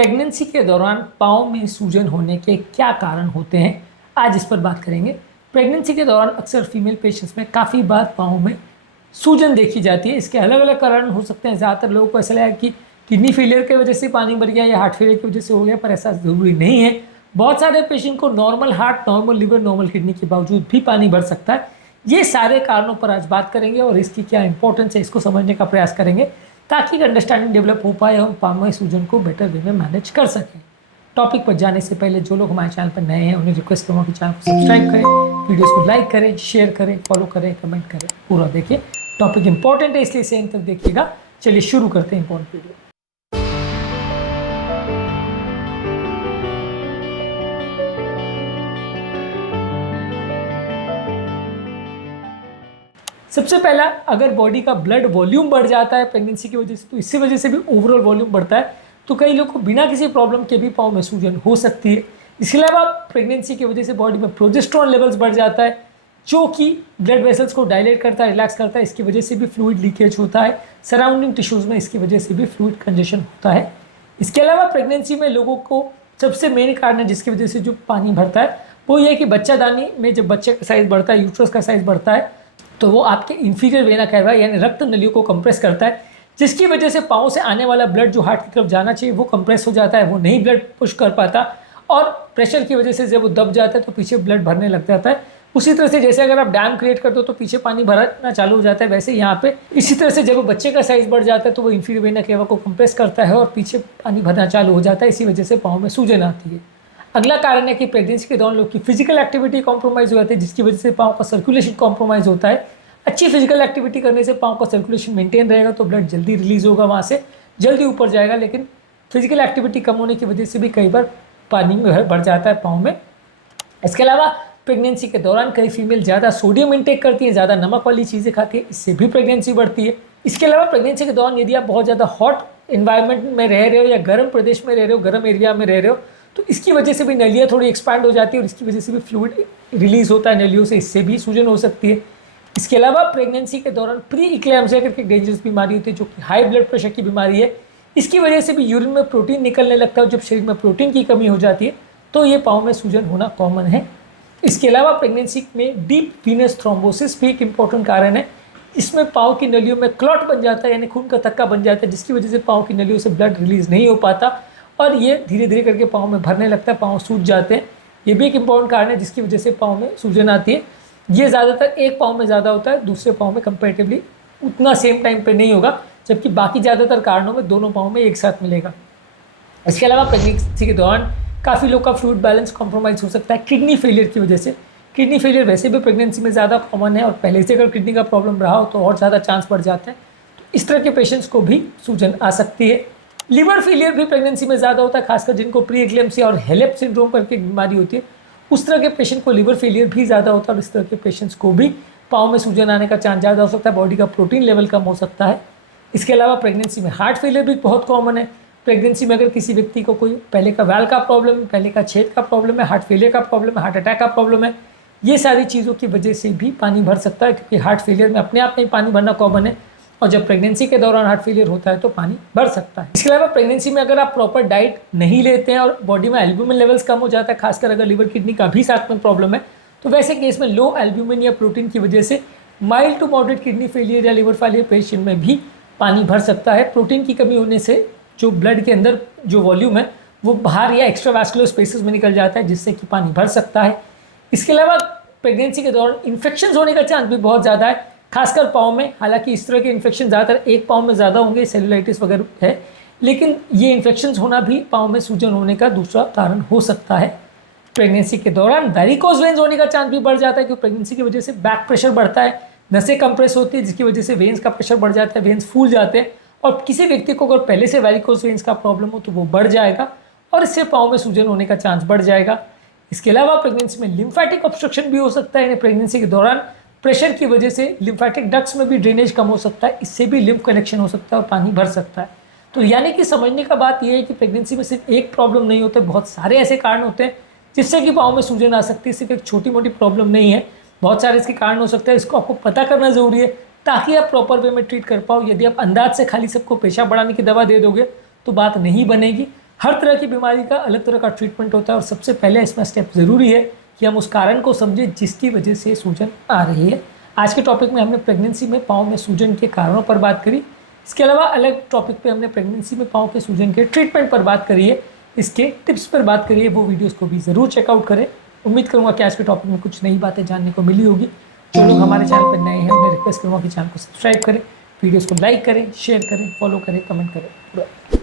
Pregnancy के दौरान पाँव में सूजन होने के क्या कारण होते हैं, आज इस पर बात करेंगे। प्रेगनेंसी के दौरान अक्सर फीमेल पेशेंट्स में काफ़ी बार पाँव में सूजन देखी जाती है। इसके अलग अलग कारण हो सकते हैं। ज़्यादातर लोगों को ऐसा लगा कि किडनी फेलियर की वजह से पानी भर गया या हार्ट फेलियर की वजह से हो गया, पर ऐसा ज़रूरी नहीं है। बहुत सारे पेशेंट को normal heart, normal liver, normal kidney के बावजूद भी पानी भर सकता है। ये सारे कारणों पर आज बात करेंगे और इसकी क्या इंपॉर्टेंस है इसको समझने का प्रयास करेंगे, ताकि एक अंडरस्टैंडिंग डेवलप हो पाए और पाँव में सूजन को बेटर वे में मैनेज कर सकें। टॉपिक पर जाने से पहले जो लोग हमारे चैनल पर नए हैं उन्हें रिक्वेस्ट करूँगा कि चैनल को सब्सक्राइब करें, वीडियोस को लाइक करें, शेयर करें, फॉलो करें, कमेंट करें, पूरा देखिए। टॉपिक इंपॉर्टेंट है इसलिए इसे अंत तक देखिएगा। चलिए शुरू करते हैं इंपॉर्टेंट वीडियो। सबसे पहला, अगर बॉडी का ब्लड वॉल्यूम बढ़ जाता है प्रेगनेंसी की वजह से, तो इसी वजह से भी ओवरऑल वॉल्यूम बढ़ता है। तो कई लोग को बिना किसी प्रॉब्लम के भी पाँव में सूजन हो सकती है। इसके अलावा प्रेगनेंसी की वजह से बॉडी में प्रोजेस्टेरॉन लेवल्स बढ़ जाता है, जो कि ब्लड वेसल्स को डायलेट करता है, रिलैक्स करता है। इसकी वजह से भी फ्लूइड लीकेज होता है सराउंडिंग टिश्यूज़ में, इसकी वजह से भी फ्लूइड कंजेशन होता है। इसके अलावा प्रेगनेंसी में लोगों को सबसे मेन कारण है जिसकी वजह से जो पानी भरता है वो ये है कि बच्चादानी में जब बच्चे का साइज़ बढ़ता है, यूट्रस का साइज़ बढ़ता है, तो वो आपके इंफीरियर वेना कैवा यानी रक्त नलियों को कंप्रेस करता है, जिसकी वजह से पाँव से आने वाला ब्लड जो हार्ट की तरफ जाना चाहिए वो कंप्रेस हो जाता है, वो नहीं ब्लड पुश कर पाता और प्रेशर की वजह से जब वो दब जाता है तो पीछे ब्लड भरने लग जाता है। उसी तरह से जैसे अगर आप डैम क्रिएट करते हो तो पीछे पानी भरना चालू हो जाता है, वैसे यहाँ पे इसी तरह से जब बच्चे का साइज बढ़ जाता है तो वो इंफीरियर वेना कैवा को कंप्रेस करता है और पीछे पानी भरना चालू हो जाता है। इसी वजह से पाँव में सूजन आती है। अगला कारण है कि प्रेगनेंसी के दौरान लोग की फिजिकल एक्टिविटी कॉम्प्रोमाइज़ हो जाती है, जिसकी वजह से पाँव का सर्कुलेशन कॉम्प्रोमाइज़ होता है। अच्छी फिजिकल एक्टिविटी करने से पाँव का सर्कुलेशन मेंटेन रहेगा तो ब्लड जल्दी रिलीज होगा, वहाँ से जल्दी ऊपर जाएगा। लेकिन फिजिकल एक्टिविटी कम होने की वजह से भी कई बार पानी में बढ़ जाता है पाँव में। इसके अलावा प्रेगनेंसी के दौरान कई फीमेल ज़्यादा सोडियम इंटेक करती है, ज़्यादा नमक वाली चीज़ें खाती है, इससे भी प्रेगनेंसी बढ़ती है। इसके अलावा प्रेगनेंसी के दौरान यदि आप बहुत ज़्यादा हॉट इन्वायरमेंट में रह रहे हो या गर्म प्रदेश में रह रहे हो, गर्म एरिया में रह रहे हो, तो इसकी वजह से भी नलियाँ थोड़ी एक्सपैंड हो जाती है और इसकी वजह से भी फ्लूइड रिलीज होता है नलियों से, इससे भी सूजन हो सकती है। इसके अलावा प्रेगनेंसी के दौरान प्री इक्लेम्सिया करके डेंजरस बीमारी होती है, जो कि हाई ब्लड प्रेशर की बीमारी है। इसकी वजह से भी यूरिन में प्रोटीन निकलने लगता है, जब शरीर में प्रोटीन की कमी हो जाती है तो ये पाँव में सूजन होना कॉमन है। इसके अलावा प्रेगनेंसी में डीप वीनस थ्रोम्बोसिस भी एक इम्पॉर्टेंट कारण है। इसमें पाँव की नलियों में क्लॉट बन जाता है, यानी खून का थक्का बन जाता है, जिसकी वजह से पाँव की नलियों से ब्लड रिलीज नहीं हो पाता और ये धीरे धीरे करके पाँव में भरने लगता है, पाँव सूज जाते हैं। ये भी एक इम्पॉर्टेंट कारण है जिसकी वजह से पाँव में सूजन आती है। ये ज़्यादातर एक पाँव में ज़्यादा होता है, दूसरे पाँव में कंपैरेटिवली उतना सेम टाइम पे नहीं होगा, जबकि बाकी ज़्यादातर कारणों में दोनों पाँव में एक साथ मिलेगा। इसके अलावा प्रेगनेंसी के दौरान काफ़ी लोग का फ्लूइड बैलेंस कॉम्प्रोमाइज़ हो सकता है किडनी फेलियर की वजह से। किडनी फेलियर वैसे भी प्रेगनेंसी में ज़्यादा कॉमन है और पहले से अगर किडनी का प्रॉब्लम रहा हो तो और ज़्यादा चांस बढ़ जाते हैं, तो इस तरह के पेशेंट्स को भी सूजन आ सकती है। लिवर फेलियर भी प्रेगनेंसी में ज़्यादा होता है, खासकर जिनको प्री एक्लेम्सिया और हेलेप सिंड्रोम करके बीमारी होती है, उस तरह के पेशेंट को लिवर फेलियर भी ज़्यादा होता है और इस तरह के पेशेंट्स को भी पाँव में सूजन आने का चांस ज़्यादा हो सकता है, बॉडी का प्रोटीन लेवल कम हो सकता है। इसके अलावा प्रेगनेंसी में हार्ट फेलियर भी बहुत कॉमन है। प्रेगनेंसी में अगर किसी व्यक्ति को कोई पहले का वाल्व का प्रॉब्लम है, पहले का छेद का प्रॉब्लम है, हार्ट फेलियर का प्रॉब्लम है, हार्ट अटैक का प्रॉब्लम है, ये सारी चीज़ों की वजह से भी पानी भर सकता है, क्योंकि हार्ट फेलियर में अपने आप में पानी भरना कॉमन है और जब प्रेगनेंसी के दौरान हार्ट फेलियर होता है तो पानी भर सकता है। इसके अलावा प्रेगनेंसी में अगर आप प्रॉपर डाइट नहीं लेते हैं और बॉडी में एल्ब्यूमिन लेवल्स कम हो जाता है, खासकर अगर लिवर किडनी का भी साथ में प्रॉब्लम है, तो वैसे केस में लो एल्ब्यूमिन या प्रोटीन की वजह से mild to moderate kidney failure या लिवर फेलियर पेशेंट में भी पानी भर सकता है। प्रोटीन की कमी होने से जो ब्लड के अंदर जो वॉल्यूम है वो बाहर या एक्स्ट्रावास्कुलर स्पेसेस में निकल जाता है, जिससे कि पानी भर सकता है। इसके अलावा प्रेगनेंसी के दौरान इन्फेक्शन होने का चांस भी बहुत ज़्यादा है, खासकर पाँव में। हालांकि इस तरह के इन्फेक्शन ज़्यादातर एक पाँव में ज़्यादा होंगे, सेलुलाइटिस वगैरह है, लेकिन ये इन्फेक्शन होना भी पाँव में सूजन होने का दूसरा कारण हो सकता है। प्रेगनेंसी के दौरान वेरिकोज वेन्स होने का चांस भी बढ़ जाता है, क्योंकि प्रेगनेंसी की वजह से बैक प्रेशर बढ़ता है, नसें कंप्रेस होती है, जिसकी वजह से वेन्स का प्रेशर बढ़ जाता है, वेन्स फूल जाते हैं और किसी व्यक्ति को अगर पहले से वेरिकोज वेन्स का प्रॉब्लम हो तो वो बढ़ जाएगा और इससे पाँव में सूजन होने का चांस बढ़ जाएगा। इसके अलावा प्रेगनेंसी में लिम्फेटिक ऑब्स्ट्रक्शन भी हो सकता है, यानी प्रेगनेंसी के दौरान प्रेशर की वजह से लिम्फेटिक डक्ट्स में भी ड्रेनेज कम हो सकता है, इससे भी लिम्फ कनेक्शन हो सकता है और पानी भर सकता है। तो यानी कि समझने का बात यह है कि प्रेगनेंसी में सिर्फ एक प्रॉब्लम नहीं होता, बहुत सारे ऐसे कारण होते हैं जिससे कि पाँव में सूजन आ सकती है। सिर्फ एक छोटी मोटी प्रॉब्लम नहीं है, बहुत सारे इसके कारण हो सकते हैं। इसको आपको पता करना ज़रूरी है ताकि आप प्रॉपर वे में ट्रीट कर पाओ। यदि आप अंदाज से खाली सबको पेशाब बढ़ाने की दवा दे दोगे तो बात नहीं बनेगी। हर तरह की बीमारी का अलग तरह का ट्रीटमेंट होता है और सबसे पहले इसमें स्टेप ज़रूरी है कि हम उस कारण को समझें जिसकी वजह से सूजन आ रही है। आज के टॉपिक में हमने प्रेगनेंसी में पाँव में सूजन के कारणों पर बात करी। इसके अलावा अलग टॉपिक पे हमने प्रेगनेंसी में पाँव के सूजन के ट्रीटमेंट पर बात करी है, इसके टिप्स पर बात करी है। वो वीडियोज़ को भी ज़रूर चेकआउट करें। उम्मीद करूँगा कि आज के टॉपिक में कुछ नई बातें जानने को मिली होगी। जो लोग हमारे चैनल पर नए हैं उन्हें रिक्वेस्ट करूँगा कि चैनल को सब्सक्राइब करें, वीडियोज़ को लाइक करें, शेयर करें, फॉलो करें, कमेंट करें।